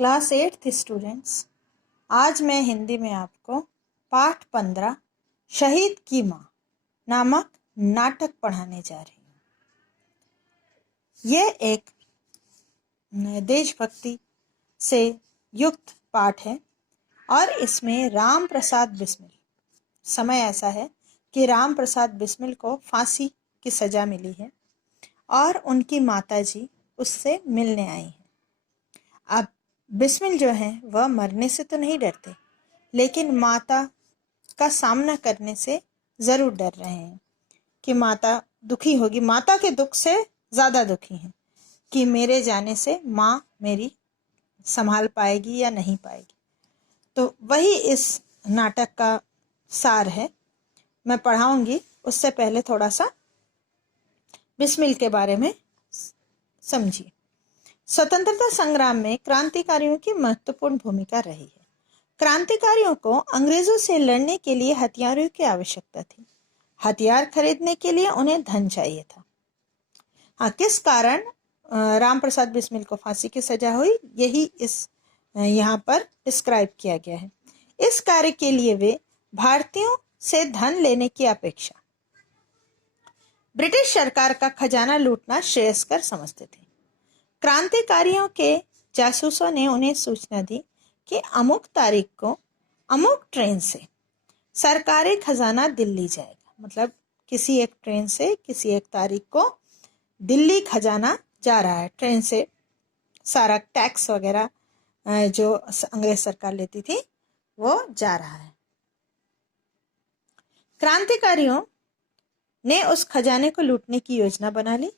Class 8th students, आज मैं हिंदी में आपको पाठ 15 शहीद की माँ नामक नाटक पढ़ाने जा रही हूँ। यह एक देशभक्ति से युक्त पाठ है और इसमें राम प्रसाद बिस्मिल, समय ऐसा है कि राम प्रसाद बिस्मिल को फांसी की सजा मिली है और उनकी माताजी उससे मिलने आई हैं। अब बिस्मिल जो हैं वह मरने से तो नहीं डरते, लेकिन माता का सामना करने से ज़रूर डर रहे हैं कि माता दुखी होगी। माता के दुख से ज़्यादा दुखी हैं कि मेरे जाने से माँ मेरी संभाल पाएगी या नहीं पाएगी। तो वही इस नाटक का सार है। मैं पढ़ाऊंगी, उससे पहले थोड़ा सा बिस्मिल के बारे में समझिए। स्वतंत्रता संग्राम में क्रांतिकारियों की महत्वपूर्ण भूमिका रही है। क्रांतिकारियों को अंग्रेजों से लड़ने के लिए हथियारों की आवश्यकता थी। हथियार खरीदने के लिए उन्हें धन चाहिए था। हाँ, किस कारण राम प्रसाद बिस्मिल को फांसी की सजा हुई, यही इस यहाँ पर डिस्क्राइब किया गया है। इस कार्य के लिए वे भारतीयों से धन लेने की अपेक्षा ब्रिटिश सरकार का खजाना लूटना श्रेयस्कर समझते थे। क्रांतिकारियों के जासूसों ने उन्हें सूचना दी कि अमुक तारीख को अमुक ट्रेन से सरकारी खजाना दिल्ली जाएगा। मतलब किसी एक ट्रेन से किसी एक तारीख को दिल्ली खजाना जा रहा है। ट्रेन से सारा टैक्स वगैरह जो अंग्रेज सरकार लेती थी वो जा रहा है। क्रांतिकारियों ने उस खजाने को लूटने की योजना बना ली।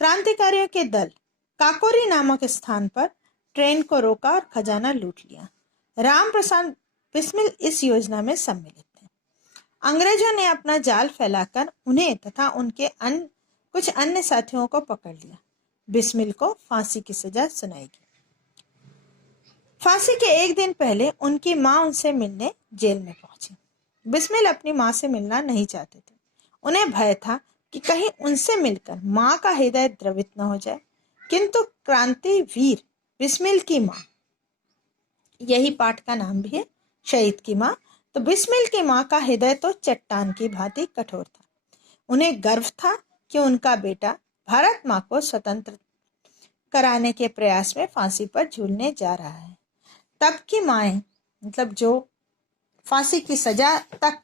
क्रांतिकारियों के दल काकोरी नामक स्थान पर ट्रेन को रोका और खजाना लूट लिया। राम प्रसाद बिस्मिल इस योजना में सम्मिलित थे। अंग्रेजों ने अपना जाल फैलाकर उन्हें तथा उनके कुछ अन्य साथियों को पकड़ लिया। बिस्मिल को फांसी की सजा सुनाई गई। फांसी के एक दिन पहले उनकी मां उनसे मिलने जेल में पहुंची। बिस्मिल अपनी मां से मिलना नहीं चाहते थे। उन्हें भय था कि कहीं उनसे मिलकर मां का हृदय द्रवित न हो जाए। किंतु क्रांति वीर बिस्मिल की मां, यही पाठ का नाम भी है, शहीद की मां। तो बिस्मिल की मां का हृदय तो चट्टान की भांति कठोर था। उन्हें गर्व था कि उनका बेटा भारत मां को स्वतंत्र कराने के प्रयास में फांसी पर झूलने जा रहा है। तब की माएं, मतलब जो फांसी की सजा तक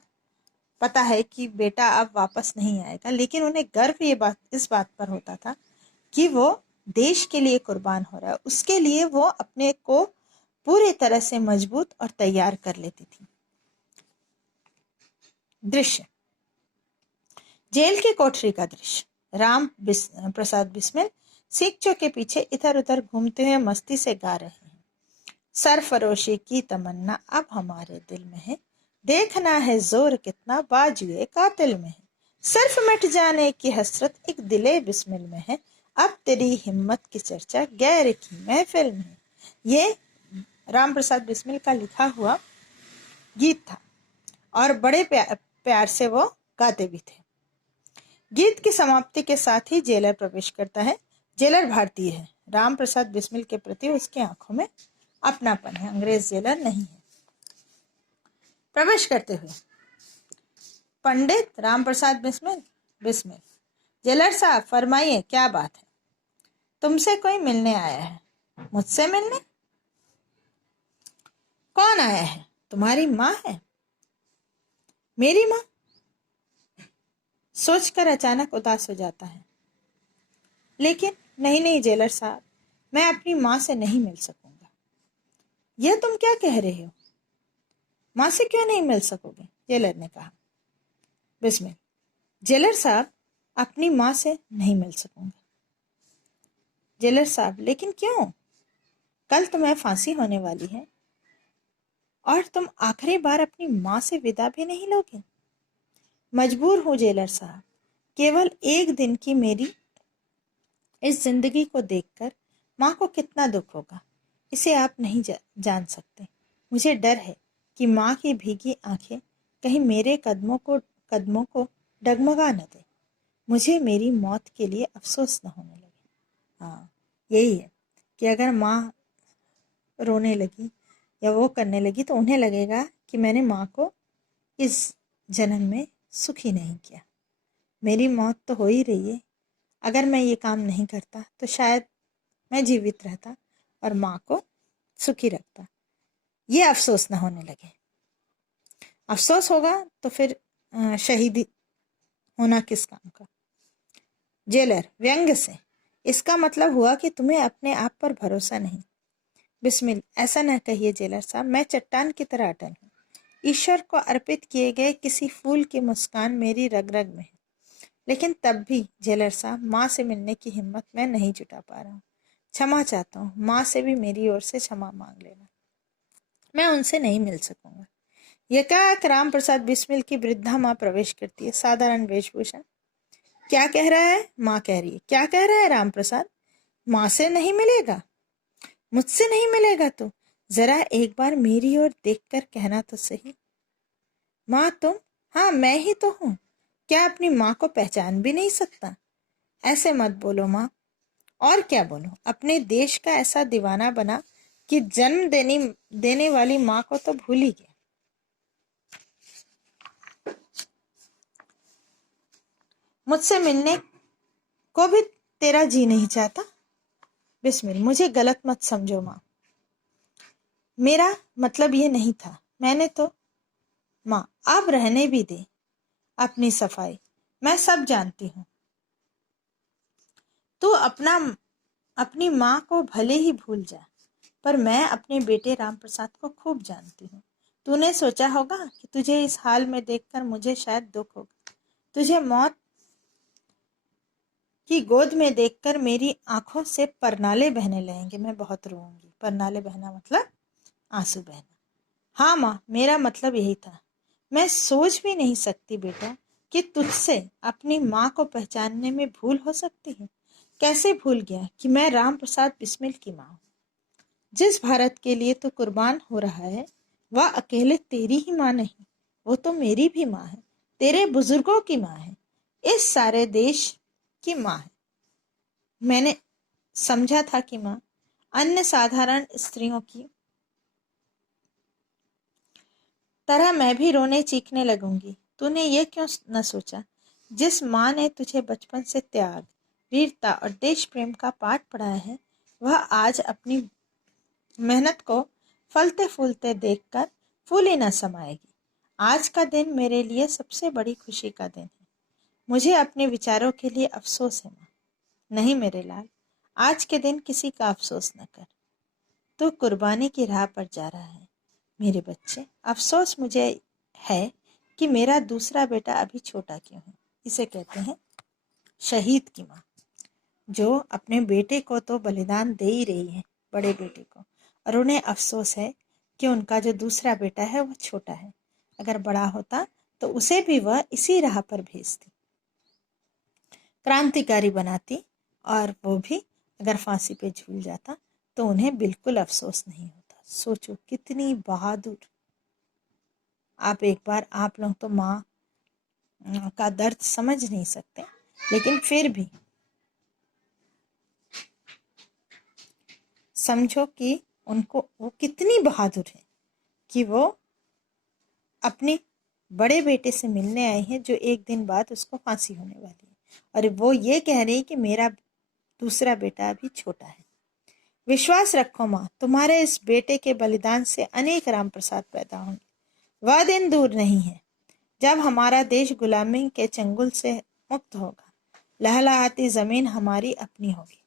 पता है कि बेटा अब वापस नहीं आएगा, लेकिन उन्हें गर्व इस बात पर होता था कि वो देश के लिए कुर्बान हो रहा है। उसके लिए वो अपने को पूरी तरह से मजबूत और तैयार कर लेती थी। दृश्य, जेल की कोठरी का दृश्य। राम प्रसाद बिस्मिल सिक्चों के पीछे इधर उधर घूमते हुए मस्ती से गा रहे हैं। सरफरोशी की तमन्ना अब हमारे दिल में है, देखना है जोर कितना बाजुए कातिल में है। सिर्फ मिट जाने की हसरत एक दिले बिस्मिल में है, अब तेरी हिम्मत की चर्चा गैर की महफिल में है। ये राम प्रसाद बिस्मिल का लिखा हुआ गीत था और बड़े प्यार से वो गाते भी थे। गीत की समाप्ति के साथ ही जेलर प्रवेश करता है। जेलर भारतीय है। राम प्रसाद बिस्मिल के प्रति उसकी आंखों में अपनापन है। अंग्रेज जेलर नहीं है। प्रवेश करते हुए, पंडित राम प्रसाद बिस्मिल, जेलर साहब फरमाइए, क्या बात है? तुमसे कोई मिलने आया है। मुझसे मिलने? कौन आया है? तुम्हारी माँ है? मेरी माँ? सोचकर अचानक उदास हो जाता है। लेकिन नहीं जेलर साहब, मैं अपनी माँ से नहीं मिल सकूंगा। यह तुम क्या कह रहे हो? माँ से क्यों नहीं मिल सकोगे? जेलर ने कहा। बिस्मिल, जेलर साहब, अपनी माँ से नहीं मिल सकूंगा। जेलर साहब, लेकिन क्यों? कल तुम्हें फांसी होने वाली है और तुम आखिरी बार अपनी माँ से विदा भी नहीं लोगे। मजबूर हूं जेलर साहब। केवल एक दिन की मेरी इस जिंदगी को देखकर माँ को कितना दुख होगा, इसे आप नहीं जान सकते। मुझे डर है कि माँ की भीगी आंखें कहीं मेरे कदमों को डगमगा न दे। मुझे मेरी मौत के लिए अफसोस न होने लगे। हाँ, यही है कि अगर माँ रोने लगी या वो करने लगी तो उन्हें लगेगा कि मैंने माँ को इस जन्म में सुखी नहीं किया। मेरी मौत तो हो ही रही है, अगर मैं ये काम नहीं करता तो शायद मैं जीवित रहता और माँ को सुखी रखता। ये अफसोस ना होने लगे। अफसोस होगा तो फिर शहीदी होना किस काम का। जेलर व्यंग्य से, इसका मतलब हुआ कि तुम्हें अपने आप पर भरोसा नहीं। बिस्मिल, ऐसा न कहिए जेलर साहब, मैं चट्टान की तरह अटल हूँ। ईश्वर को अर्पित किए गए किसी फूल की मुस्कान मेरी रग रग में है। लेकिन तब भी जेलर साहब, माँ से मिलने की हिम्मत मैं नहीं जुटा पा रहा हूँ। क्षमा चाहता हूँ, माँ से भी मेरी ओर से क्षमा मांग लेना। मैं उनसे नहीं मिल सकूंगा। एकाएक राम प्रसाद बिस्मिल की वृद्धा माँ प्रवेश करती है। साधारण वेशभूषा। क्या कह रहा है? माँ कह रही है। क्या कह रहा है राम प्रसाद? माँ से नहीं मिलेगा? मुझसे नहीं मिलेगा तो जरा एक बार मेरी ओर देखकर कहना तो सही। माँ तुम? हाँ, मैं ही तो हूँ। क्या अपनी माँ को पहचान भी नहीं सकता? ऐसे मत बोलो माँ। और क्या बोलो? अपने देश का ऐसा दीवाना बना कि जन्म देने वाली माँ को तो भूल ही गया। मुझसे मिलने को भी तेरा जी नहीं चाहता? बिस्मिल, मुझे गलत मत समझो माँ, मेरा मतलब ये नहीं था। मैंने तो माँ, आप रहने भी दे अपनी सफाई, मैं सब जानती हूँ। तू अपनी माँ को भले ही भूल जा, पर मैं अपने बेटे राम प्रसाद को खूब जानती हूँ। तूने सोचा होगा कि तुझे इस हाल में देखकर मुझे शायद दुख होगा। तुझे मौत की गोद में देखकर मेरी आंखों से परनाले बहने लगेंगे। मैं बहुत रोऊंगी। परनाले बहना मतलब आंसू बहना। हाँ माँ, मेरा मतलब यही था। मैं सोच भी नहीं सकती बेटा कि तुझसे अपनी माँ को पहचानने में भूल हो सकती है। कैसे भूल गया कि मैं राम प्रसाद बिस्मिल की माँ हूँ। जिस भारत के लिए तू कुर्बान हो रहा है वह अकेले तेरी ही माँ नहीं, वो तो मेरी भी माँ है, तेरे बुजुर्गों की माँ है, इस सारे देश की माँ है। मैंने समझा था कि माँ अन्य साधारण स्त्रियों की तरह मैं भी रोने चीखने लगूंगी। तूने ये क्यों न सोचा? जिस माँ ने तुझे बचपन से त्याग, वीरता और देश प्रेम का पाठ पढ़ाया है, वह आज अपनी मेहनत को फलते फूलते देखकर फूली न समाएगी। आज का दिन मेरे लिए सबसे बड़ी खुशी का दिन है। मुझे अपने विचारों के लिए अफसोस है माँ। नहीं मेरे लाल, आज के दिन किसी का अफसोस न कर। तू कुर्बानी की राह पर जा रहा है मेरे बच्चे। अफसोस मुझे है कि मेरा दूसरा बेटा अभी छोटा क्यों है। इसे कहते हैं शहीद की माँ, जो अपने बेटे को तो बलिदान दे ही रही है, बड़े बेटे को, और उन्हें अफसोस है कि उनका जो दूसरा बेटा है वो छोटा है। अगर बड़ा होता तो उसे भी वह इसी राह पर भेजती, क्रांतिकारी बनाती, और वो भी अगर फांसी पे झूल जाता तो उन्हें बिल्कुल अफसोस नहीं होता। सोचो कितनी बहादुर। आप एक बार, आप लोग तो माँ का दर्द समझ नहीं सकते, लेकिन फिर भी समझो कि उनको वो कितनी बहादुर है कि वो अपने बड़े बेटे से मिलने आए हैं जो एक दिन बाद उसको फांसी होने वाली है, और वो ये कह रही है कि मेरा दूसरा बेटा अभी छोटा है। विश्वास रखो माँ, तुम्हारे इस बेटे के बलिदान से अनेक राम प्रसाद पैदा होंगे। वह दिन दूर नहीं है जब हमारा देश गुलामी के चंगुल से मुक्त होगा। लहलहाती जमीन हमारी अपनी होगी।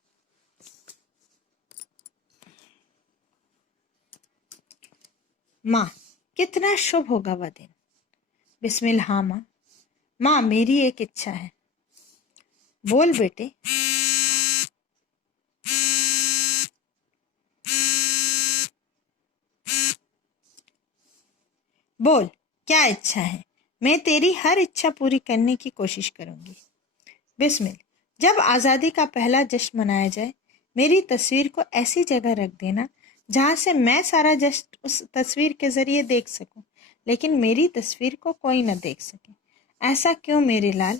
माँ, कितना शुभ होगा वह दिन। बिस्मिल, हाँ माँ। माँ, मेरी एक इच्छा है। बोल बेटे। बोल, क्या इच्छा है? मैं तेरी हर इच्छा पूरी करने की कोशिश करूंगी। बिस्मिल, जब आज़ादी का पहला जश्न मनाया जाए, मेरी तस्वीर को ऐसी जगह रख देना जहाँ से मैं सारा जश्न उस तस्वीर के जरिए देख सकूं, लेकिन मेरी तस्वीर को कोई न देख सके। ऐसा क्यों मेरे लाल?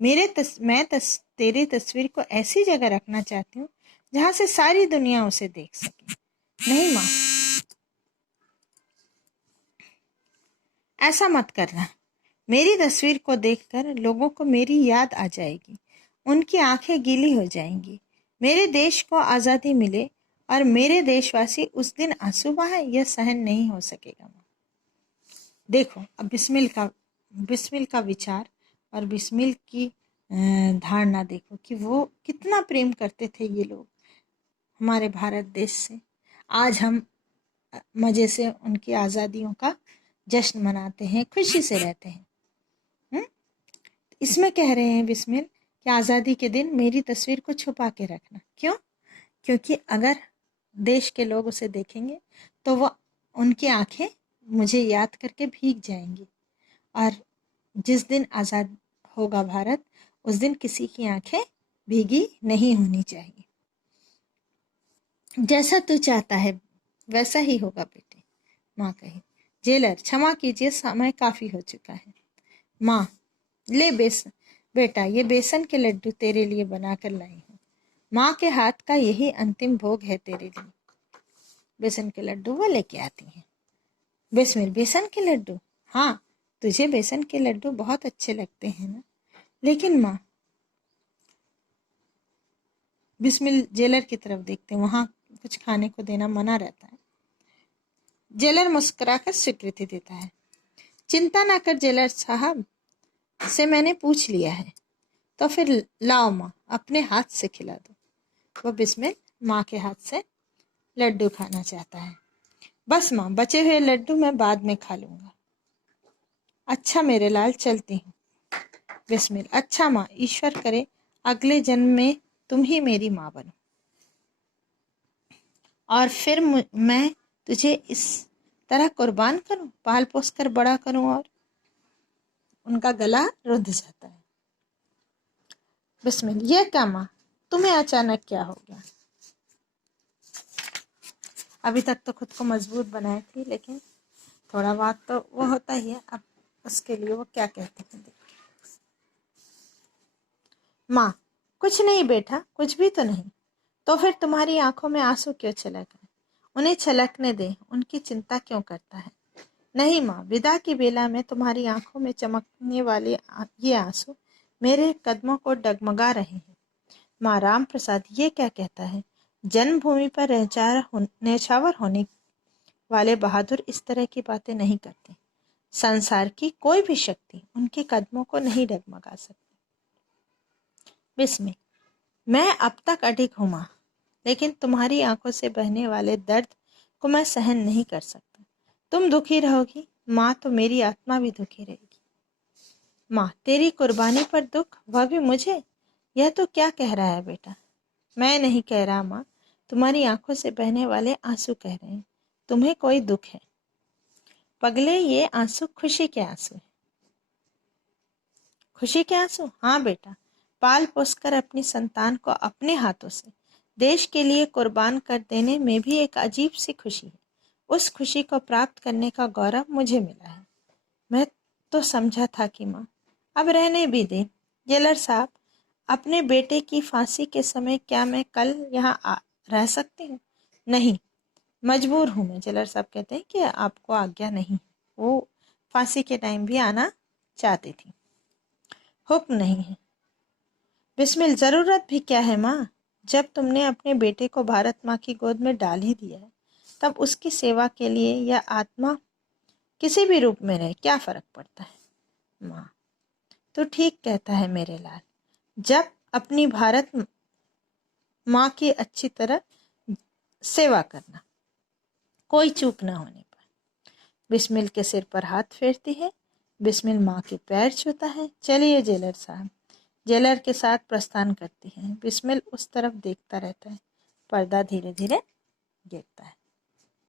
तेरी तस्वीर को ऐसी जगह रखना चाहती हूँ जहाँ से सारी दुनिया उसे देख सके। नहीं माँ, ऐसा मत करना। मेरी तस्वीर को देखकर लोगों को मेरी याद आ जाएगी, उनकी आंखें गीली हो जाएंगी। मेरे देश को आज़ादी मिले और मेरे देशवासी उस दिन आंसू बहाए, यह सहन नहीं हो सकेगा। देखो अब बिस्मिल का विचार और बिस्मिल की धारणा देखो कि वो कितना प्रेम करते थे ये लोग हमारे भारत देश से। आज हम मज़े से उनकी आज़ादियों का जश्न मनाते हैं, खुशी से रहते हैं। इसमें कह रहे हैं बिस्मिल कि आज़ादी के दिन मेरी तस्वीर को छुपा के रखना। क्यों? क्योंकि अगर देश के लोग उसे देखेंगे तो वो उनकी आंखें मुझे याद करके भीग जाएंगी, और जिस दिन आज़ाद होगा भारत उस दिन किसी की आंखें भीगी नहीं होनी चाहिए। जैसा तू चाहता है वैसा ही होगा बेटे, माँ कही। जेलर, क्षमा कीजिए, समय काफी हो चुका है। माँ, ले बेटा, ये बेसन के लड्डू तेरे लिए बनाकर लाई हूँ। माँ के हाथ का यही अंतिम भोग है तेरे लिए। बेसन के लड्डू वो लेके आती हैं। बिस्मिल, बेसन के लड्डू? हाँ, तुझे बेसन के लड्डू बहुत अच्छे लगते हैं ना। लेकिन माँ, बिस्मिल जेलर की तरफ देखते हैं, वहां कुछ खाने को देना मना रहता है। जेलर मुस्कुराकर स्वीकृति देता है। चिंता ना कर जेलर साहब, से मैंने पूछ लिया है। तो फिर लाओ माँ, अपने हाथ से खिला दो। वो बिस्मिल माँ के हाथ से लड्डू खाना चाहता है। बस माँ, बचे हुए लड्डू मैं बाद में खा लूंगा। अच्छा मेरे लाल, चलती हूँ। बिस्मिल, अच्छा माँ, ईश्वर करे अगले जन्म में तुम ही मेरी माँ बनो और फिर मैं तुझे इस तरह कुर्बान करूं, पाल पोस कर बड़ा करूं। और उनका गला रुंध जाता है। बिस्मिल, ये क्या माँ, तुम्हें अचानक क्या हो गया? अभी तक तो खुद को मजबूत बनाई थी, लेकिन थोड़ा बात तो वो होता ही है। अब उसके लिए वो क्या कहती है। माँ, कुछ नहीं बेटा, कुछ भी तो नहीं। तो फिर तुम्हारी आंखों में आंसू क्यों छलक रहे? उन्हें छलकने दे, उनकी चिंता क्यों करता है? नहीं माँ, विदा की बेला में तुम्हारी आंखों में चमकने वाले ये आंसू मेरे कदमों को डगमगा रहे हैं। माँ, राम प्रसाद ये क्या कहता है? जन्मभूमि पर न्यौछावर होने वाले बहादुर इस तरह की बातें नहीं करते। संसार की कोई भी शक्ति उनके कदमों को नहीं डगमगा सकती। बिस्मिल, मैं अब तक अडिग हूँ माँ, लेकिन तुम्हारी आंखों से बहने वाले दर्द को मैं सहन नहीं कर सकता। तुम दुखी रहोगी माँ तो मेरी आत्मा भी दुखी रहेगी। माँ, तेरी कुर्बानी पर दुख, वह भी मुझे? यह तो क्या कह रहा है बेटा? मैं नहीं कह रहा माँ, तुम्हारी आंखों से बहने वाले आंसू कह रहे हैं। तुम्हें कोई दुख है? पगले, ये आंसू खुशी के आंसू है। खुशी के आंसू? हाँ बेटा, पाल पोसकर अपनी संतान को अपने हाथों से देश के लिए कुर्बान कर देने में भी एक अजीब सी खुशी है। उस खुशी को प्राप्त करने का गौरव मुझे मिला है। मैं तो समझा था कि माँ, अब रहने भी दे। जेलर साहब, अपने बेटे की फांसी के समय क्या मैं कल यहाँ रह सकती हूँ? नहीं, मजबूर हूँ मैं। जेलर साहब कहते हैं कि आपको आज्ञा नहीं। वो फांसी के टाइम भी आना चाहती थी। हुक्म नहीं है। बिस्मिल, जरूरत भी क्या है माँ? जब तुमने अपने बेटे को भारत माँ की गोद में डाल ही दिया है, तब उसकी सेवा के लिए यह आत्मा किसी भी रूप में रहे, क्या फर्क पड़ता है? माँ, तो ठीक कहता है मेरे लाल। जब अपनी भारत माँ की अच्छी तरह सेवा करना, कोई चूक ना होने पर। बिस्मिल के सिर पर हाथ फेरती है। बिस्मिल माँ के पैर छूता है। चलिए जेलर साहब। जेलर के साथ प्रस्थान करती है। बिस्मिल उस तरफ देखता रहता है। पर्दा धीरे धीरे गिरता है।